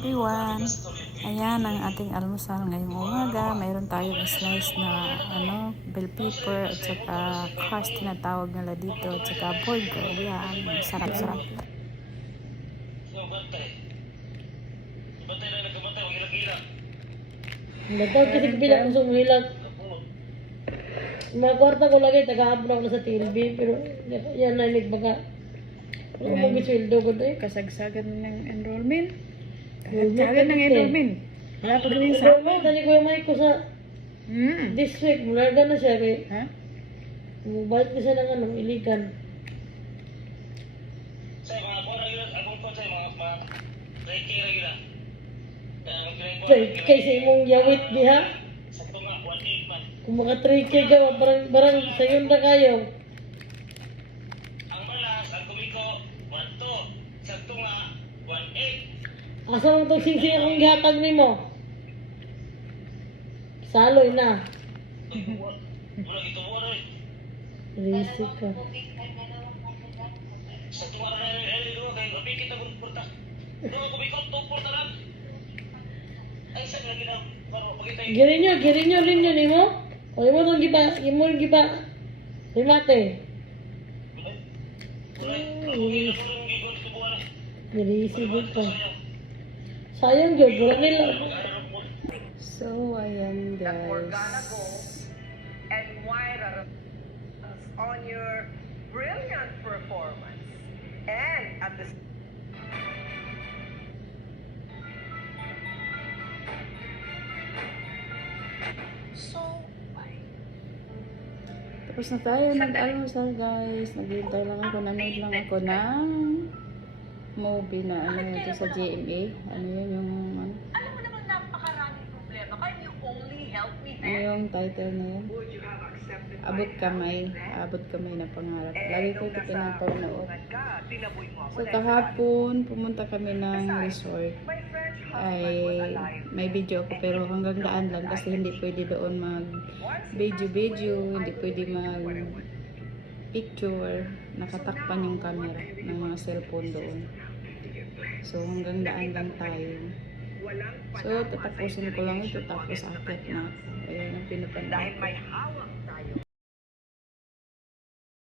everyone! Ayan ang ating almusal ngayong umaga. Mayroon tayong slice na bell pepper at saka crust tinatawag nila dito at saka burger. Ayan, sarap-sarap. Bataw kasi bilang ko sumuhilag. Mga kwarta ko lagi, taga-abon ako na sa TLB, pero yan na nagbaga. Ano mo gisweldo ko doon? Kasagsagan ng enrollment. Kasagsagan ng enrollment. Wala pa gawin sa... Enrollment, tani ko yung mic ko sa district. Mulaga na siya kay... Ha? Balik na siya ng iligan. Sa mga pora yun, akong ko sa mga reiki ra Kay sa imong yawit diha. sakto nga 1.8 man. Kung maka 3K ka, barang sa yun na kayo. Ang malas ang kumiko 1.2, sakto nga 1.8. Asa mo itong singsing akong gihatag ni mo? Saloy na. Wala ito wala. Risi ka. Sakto nga ra na kay abi kita porta. Do kumiko 2 porta lang. Ay sa lagi na paro pagita. Girinyo ni mo? O imo itong giba. Rimate. Wala gigon ito buwan. Nirisi ka. Sayang yun, wala nila. So, ayan that we're gonna guys. go and Moira on your brilliant performance and at the so Tapos na tayo nag-almusal guys. Naghihintay lang ako, nanood lang ako ng movie na ito sa GMA. Ano yun yung alam mo naman napakaraming problema kaya you only help me ano yung title na yun? would you have accepted Abot kamay na pangarap. Lagi ko ito pinapanood. tinaboy mo ako So kahapon pumunta kami ng resort. my French Ay husband was alive may video ako pero hanggang daan lang kasi hindi pwede doon mag video, hindi pwede mag picture, nakatakpan yung camera ng mga cellphone doon. So hanggang daan lang tayo. walang So tatapusin ko lang ito tapos akyat na ako. Ayan ang dahil pinapanood ko. may hawak